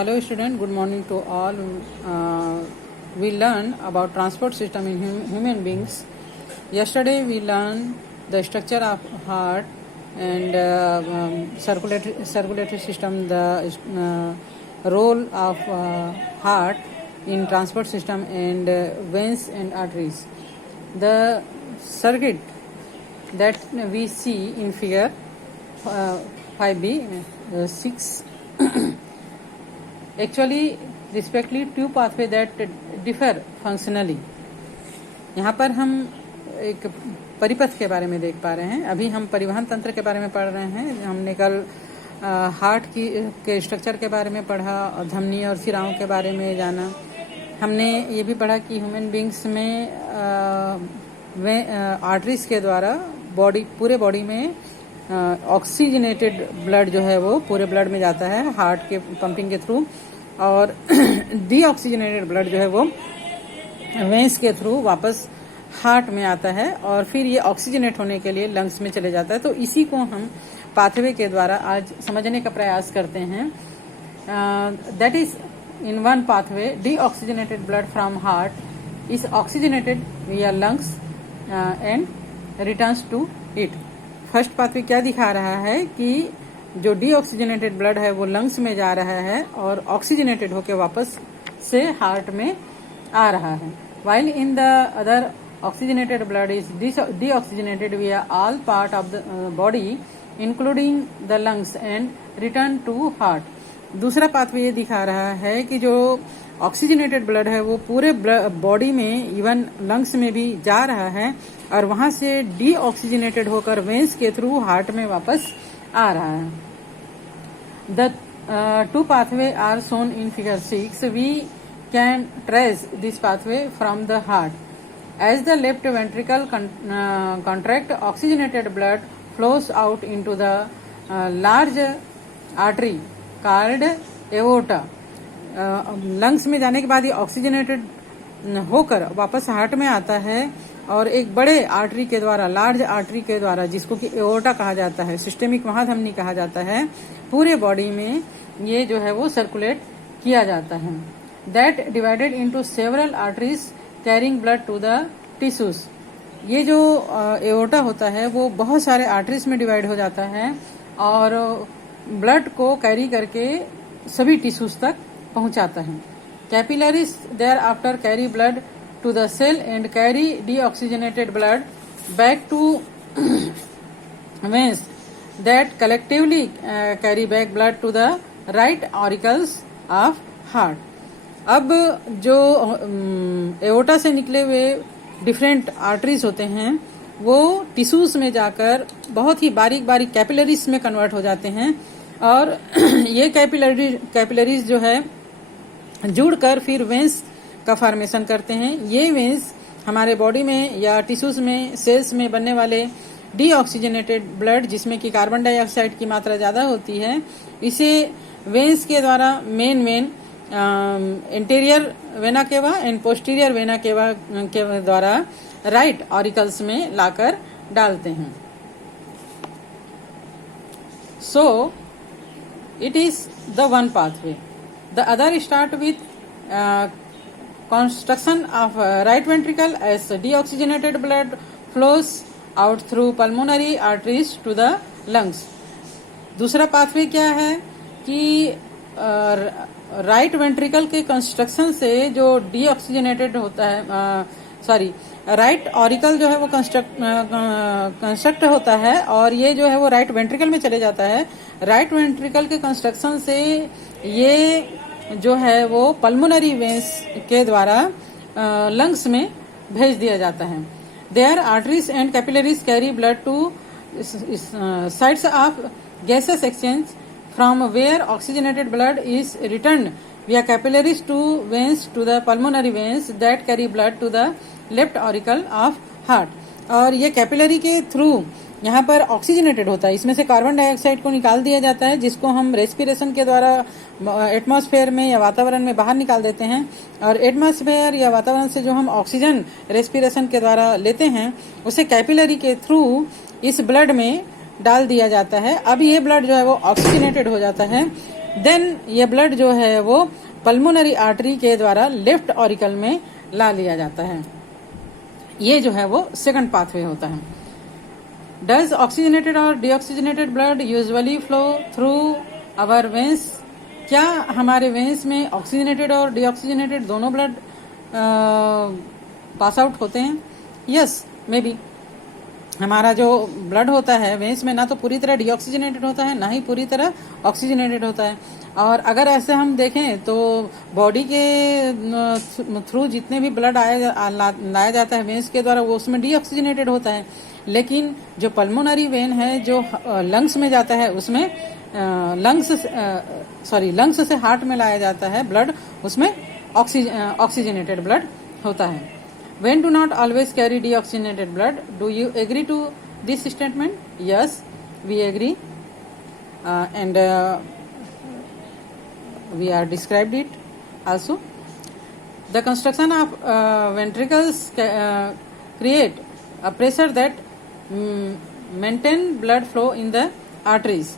Hello student, good morning to all. We learn about transport system in human beings. Yesterday we learned the structure of heart and circulatory system, the role of heart in transport system and veins and arteries. The circuit that we see in figure 5b 6 actually respectively two pathway that differ functionally. यहाँ पर हम एक परिपथ के बारे में देख पा रहे हैं. अभी हम परिवहन तंत्र के बारे में पढ़ रहे हैं. हमने कल हार्ट के स्ट्रक्चर के बारे में पढ़ा और धमनी और शिराओं के बारे में जाना. हमने ये भी पढ़ा कि ह्यूमन बींग्स में आर्टरीज के द्वारा पूरे बॉडी में ऑक्सीजनेटेड ब्लड जो है वो पूरे ब्लड में जाता है हार्ट के पंपिंग के थ्रू, और डीऑक्सीजनेटेड ब्लड जो है वो वेंस के थ्रू वापस हार्ट में आता है और फिर ये ऑक्सीजनेट होने के लिए लंग्स में चले जाता है. तो इसी को हम पाथवे के द्वारा आज समझने का प्रयास करते हैं. That is in one pathway deoxygenated blood from heart is oxygenated via lungs and returns to it. First pathway क्या दिखा रहा है कि जो डीऑक्सीजनेटेड ब्लड है वो लंग्स में जा रहा है और ऑक्सीजनेटेड होकर वापस से हार्ट में आ रहा है. While in the other oxygenated blood is deoxygenated via all part of the body including the lungs and return to heart. दूसरा पाथवे ये दिखा रहा है कि जो ऑक्सीजनेटेड ब्लड है वो पूरे बॉडी में इवन लंग्स में भी जा रहा है और वहां से डीऑक्सीजनेटेड होकर वेंस के थ्रू हार्ट में वापस आ रहा है. The two pathway are shown in figure 6. We can trace this pathway from the heart. As the left ventricle contract, oxygenated blood flows out into the large artery called aorta. Lungs में जाने के बाद ये oxygenated होकर वापस heart में आता है और एक बड़े आर्टरी के द्वारा, लार्ज आर्टरी के द्वारा, जिसको कि एओर्टा कहा जाता है, सिस्टेमिक महाधमनी कहा जाता है, पूरे बॉडी में ये जो है वो सर्कुलेट किया जाता है. That divided into several arteries carrying blood to the tissues. ये जो एओर्टा होता है वो बहुत सारे आर्टरीज में डिवाइड हो जाता है और ब्लड को कैरी करके सभी टिश्यूज तक पहुंचाता है. Capillaries thereafter carry blood to the cell and carry deoxygenated blood back to veins that collectively carry back blood to the right auricles of heart. अब जो एओर्टा से निकले हुए डिफरेंट आर्टरीज होते हैं वो टिश्यूज में जाकर बहुत ही बारीक बारीक कैपिलरीज में कन्वर्ट हो जाते हैं और ये कैपिलरीज जो है जुड़कर फिर वेंस का फॉर्मेशन करते हैं. ये वेंस हमारे बॉडी में या टिश्यूज में, सेल्स में बनने वाले डीऑक्सीजनेटेड ब्लड, जिसमें कि कार्बन डाइऑक्साइड की मात्रा ज्यादा होती है, इसे वेंस के द्वारा main interior vena cava and posterior vena cava के द्वारा राइट ऑरिकल्स में लाकर डालते हैं. सो it is the one pathway. The other start with construction of right ventricle as deoxygenated blood flows out through pulmonary arteries to the lungs. दूसरा pathway क्या है कि right ventricle के कंस्ट्रक्शन से जो डीऑक्सीजनेटेड होता है, राइट ऑरिकल जो है वो कंस्ट्रक्ट होता है और ये जो है वो राइट वेंट्रिकल में चले जाता है. राइट वेंट्रिकल के कंस्ट्रक्शन से ये जो है वो पल्मोनरी वेंस के द्वारा लंग्स में भेज दिया जाता है. There arteries and capillaries carry blood to sides of gases exchange from where oxygenated blood is return via capillaries to veins to the pulmonary veins that carry blood to the left auricle of heart. और ये capillary के through यहाँ पर oxygenated होता है. इसमें से carbon dioxide को निकाल दिया जाता है जिसको हम रेस्पिरेशन के द्वारा एटमॉस्फेयर में या वातावरण में बाहर निकाल देते हैं और एटमॉस्फेयर या वातावरण से जो हम ऑक्सीजन रेस्पिरेशन के द्वारा लेते हैं उसे कैपिलरी के थ्रू इस ब्लड में डाल दिया जाता है. अब ये ब्लड जो है वो ऑक्सीजनेटेड हो जाता है देन ये ब्लड जो है वो पल्मोनरी आर्टरी के द्वारा लेफ्ट ऑरिकल में ला लिया जाता है। ये जो है वो सेकंड पाथवे होता है। डज ऑक्सीजनेटेड और deoxygenated blood usually flow through our veins? क्या हमारे वेंस में ऑक्सीजनेटेड और डीऑक्सीजनेटेड दोनों ब्लड पास आउट होते हैं? Yes, may be. हमारा जो ब्लड होता है वेंस में ना तो पूरी तरह डीऑक्सीजनेटेड होता है, ना ही पूरी तरह ऑक्सीजनेटेड होता है। और अगर ऐसे हम देखें तो बॉडी के थ्रू जितने भी ब्लड लाया जाता है वेंस के द्वारा वो उसमें डीऑक्सीजनेटेड होता है, लेकिन जो पल्मोनरी वेन है जो लंग्स में जाता है उसमें लंग्स से हार्ट में लाया जाता है ब्लड, उसमें ऑक्सीजनेटेड ब्लड होता है। When do not always carry deoxygenated blood. Do you agree to this statement? Yes, we agree, and we are described it also. The construction of ventricles create a pressure that maintain blood flow in the arteries.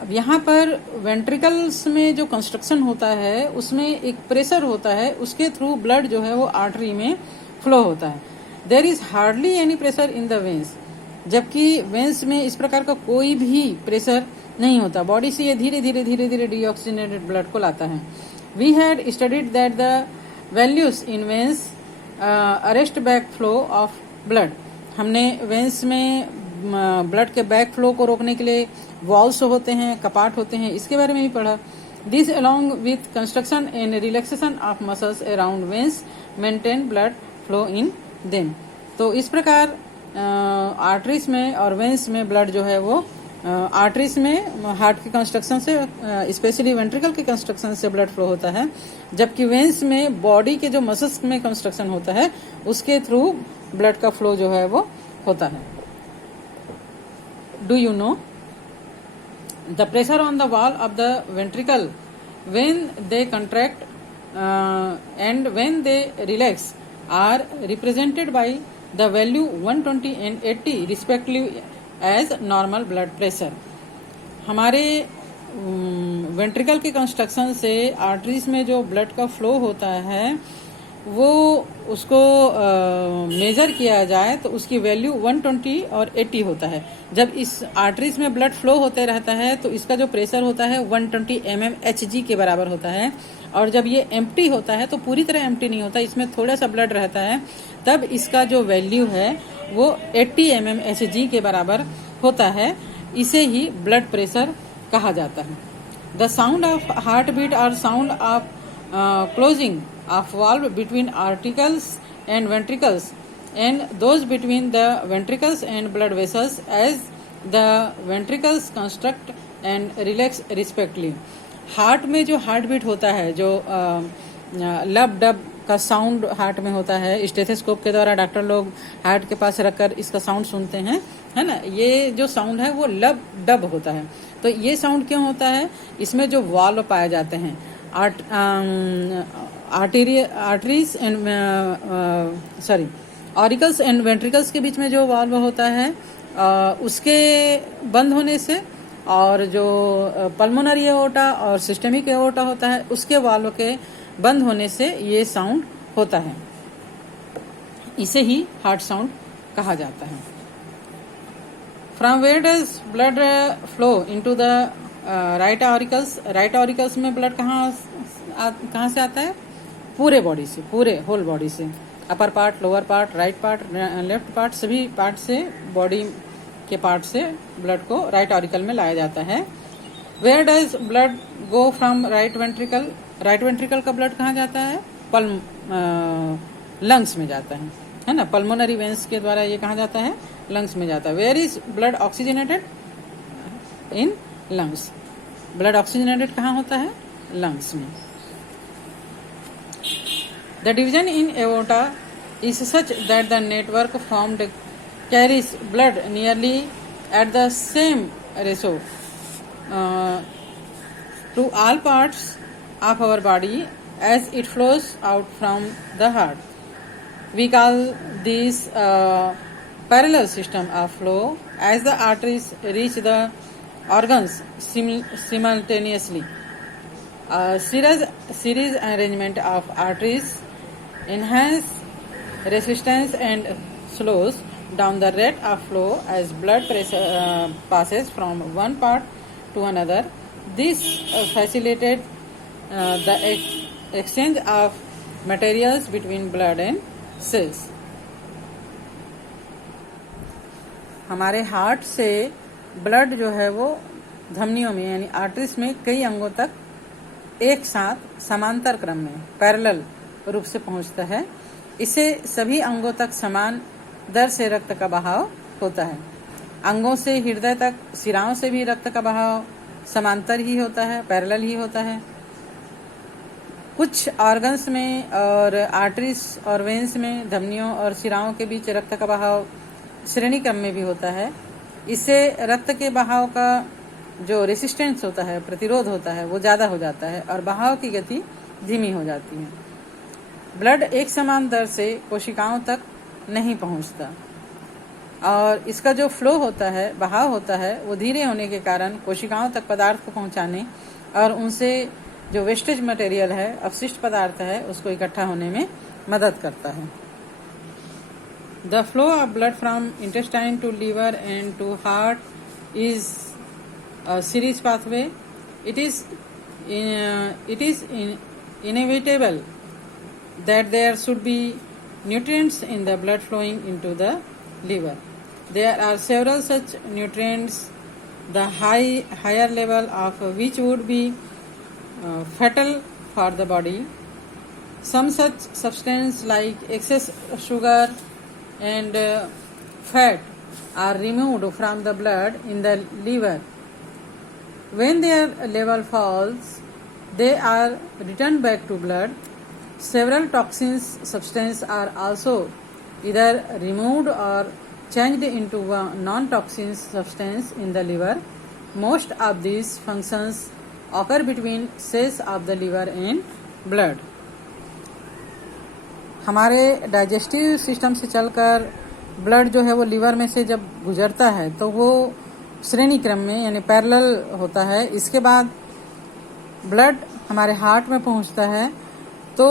अब यहाँ पर ventricles में जो construction होता है उसमें एक pressure होता है, उसके थ्रू ब्लड जो है वो आर्टरी में फ्लो होता है। There is hardly any pressure in the veins, जबकि वेंस में इस प्रकार का कोई भी प्रेशर नहीं होता। बॉडी से ये धीरे धीरे डीऑक्सीजनेटेड ब्लड को लाता है। We had studied that the valves in veins arrest back flow of blood. हमने वेंस में ब्लड के बैक फ्लो को रोकने के लिए वॉल्स होते हैं, कपाट होते हैं, इसके बारे में भी पढ़ा। This along with construction and relaxation of muscles around veins maintain blood flow in them. तो इस प्रकार आर्टरीज में और वेंस में ब्लड जो है वो आर्टरीज में हार्ट के कंस्ट्रक्शन से, स्पेशली वेंट्रिकल के कंस्ट्रक्शन से ब्लड फ्लो होता है, जबकि वेंस में बॉडी के जो मसल्स में कंस्ट्रक्शन होता है उसके थ्रू ब्लड का फ्लो जो है वो होता है। Do you know the pressure on the wall of the ventricle when they contract and when they relax are represented by the value 120 and 80 respectively as normal blood pressure. हमारे ventricle के construction से arteries में जो blood का flow होता है वो उसको मेजर किया जाए तो उसकी वैल्यू 120 और 80 होता है। जब इस आर्टरीज में ब्लड फ्लो होते रहता है तो इसका जो प्रेशर होता है 120 mmHg के बराबर होता है, और जब ये एम्प्टी होता है तो पूरी तरह एम्प्टी नहीं होता, इसमें थोड़ा सा ब्लड रहता है, तब इसका जो वैल्यू है वो 80 mmHg के बराबर होता है। इसे ही ब्लड प्रेशर कहा जाता है। The sound of heartbeat और sound of closing of valve between arterioles and ventricles and those between the ventricles and blood vessels as the ventricles construct and relax respectively. Heart में जो heart beat होता है, जो लब dub का sound heart में होता है, स्टेथोस्कोप के द्वारा डॉक्टर लोग हार्ट के पास रखकर इसका साउंड सुनते हैं, है ना। ये जो साउंड है वो लब डब होता है। तो ये साउंड क्यों होता है? इसमें जो वाल्व पाए जाते हैं arteries and auricles and ventricles के बीच में जो वाल्व होता है उसके बंद होने से, और जो पल्मोनरी एओर्टा और सिस्टेमिक एओर्टा होता है उसके वाल्व के बंद होने से ये साउंड होता है। इसे ही हार्ट साउंड कहा जाता है। From where does blood flow into the right auricles? Right auricles में ब्लड कहाँ से आता है? पूरे बॉडी से, पूरे होल बॉडी से, upper part, lower part, right part, left part, सभी पार्ट से, बॉडी के पार्ट से ब्लड को राइट ऑरिकल में लाया जाता है। Where does blood go from right ventricle? Right ventricle का ब्लड कहाँ जाता है? लंग्स में जाता है ना। पल्मोनरी वेंस के द्वारा ये कहाँ जाता है? लंग्स में जाता है। Where is blood oxygenated? In lungs. Blood oxygenated कहाँ होता है? लंग्स में। The division in aorta is such that the network formed carries blood nearly at the same ratio to all parts of our body as it flows out from the heart. We call this parallel system of flow as the arteries reach the organs simultaneously. series arrangement of arteries enhance resistance and slows down the rate of flow as blood pressure passes from one part to another. This facilitated the exchange of materials between blood and cells. हमारे heart से blood जो है वो धमनियों में यानी arteries में कई अंगों तक एक साथ समांतर क्रम में पैरेलल रूप से पहुंचता है। इससे सभी अंगों तक समान दर से रक्त का बहाव होता है। अंगों से हृदय तक, सिराओं से भी रक्त का बहाव समांतर ही होता है, पैरेलल ही होता है। कुछ ऑर्गन्स में और आर्टरीज और वेन्स में धमनियों और सिराओं के बीच रक्त का बहाव श्रेणी क्रम में भी होता है। इससे रक्त के बहाव का जो रेसिस्टेंस होता है, प्रतिरोध होता है, वो ज़्यादा हो जाता है और बहाव की गति धीमी हो जाती है। ब्लड एक समान दर से कोशिकाओं तक नहीं पहुंचता और इसका जो फ्लो होता है, बहाव होता है, वो धीरे होने के कारण कोशिकाओं तक पदार्थ को पहुंचाने और उनसे जो वेस्टेज मटेरियल है, अपशिष्ट पदार्थ है, उसको इकट्ठा होने में मदद करता है। The flow of blood from intestine to liver and to heart is a series pathway. It is inevitable that there should be nutrients in the blood flowing into the liver. There are several such nutrients, the higher level of which would be fatal for the body. Some such substances like excess sugar and fat are removed from the blood in the liver. When their level falls, they are returned back to blood. Several toxins substances are also either removed or changed into a non-toxin substance in the liver. Most of these functions occur between cells of the liver and blood. हमारे digestive system से चलकर blood जो है वो liver में से जब गुजरता है तो वो श्रेणी क्रम में यानी पैरेलल होता है। इसके बाद ब्लड हमारे हार्ट में पहुंचता है तो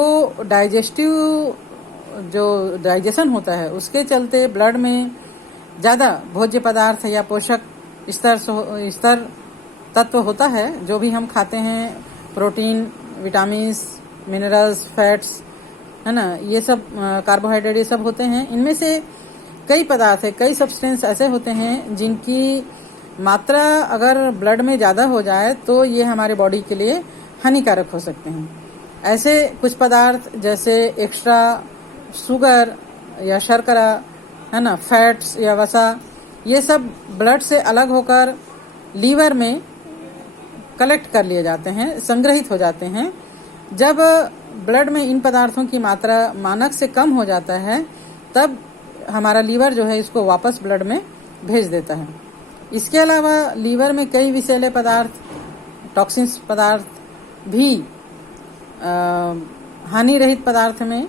डाइजेस्टिव जो डाइजेशन होता है उसके चलते ब्लड में ज़्यादा भोज्य पदार्थ या पोषक स्तर तत्व होता है। जो भी हम खाते हैं, प्रोटीन, विटामिन्स, मिनरल्स, फैट्स, है ना, ये सब कार्बोहाइड्रेट, ये सब होते हैं। इनमें से कई पदार्थ है, कई सब्सटेंस ऐसे होते हैं जिनकी मात्रा अगर ब्लड में ज़्यादा हो जाए तो ये हमारे बॉडी के लिए हानिकारक हो सकते हैं। ऐसे कुछ पदार्थ जैसे एक्स्ट्रा शुगर या शर्करा, है ना, फैट्स या वसा, ये सब ब्लड से अलग होकर लीवर में कलेक्ट कर लिए जाते हैं, संग्रहित हो जाते हैं। जब ब्लड में इन पदार्थों की मात्रा मानक से कम हो जाता है तब हमारा लीवर जो है इसको वापस ब्लड में भेज देता है। इसके अलावा लीवर में कई विषैले पदार्थ, टॉक्सिन्स पदार्थ भी हानि रहित पदार्थ में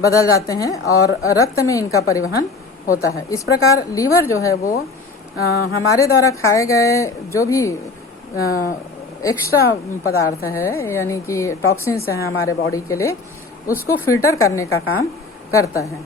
बदल जाते हैं और रक्त में इनका परिवहन होता है। इस प्रकार लीवर जो है वो हमारे द्वारा खाए गए जो भी एक्स्ट्रा पदार्थ है यानी कि टॉक्सिन्स हैं हमारे बॉडी के लिए, उसको फिल्टर करने का काम करता है।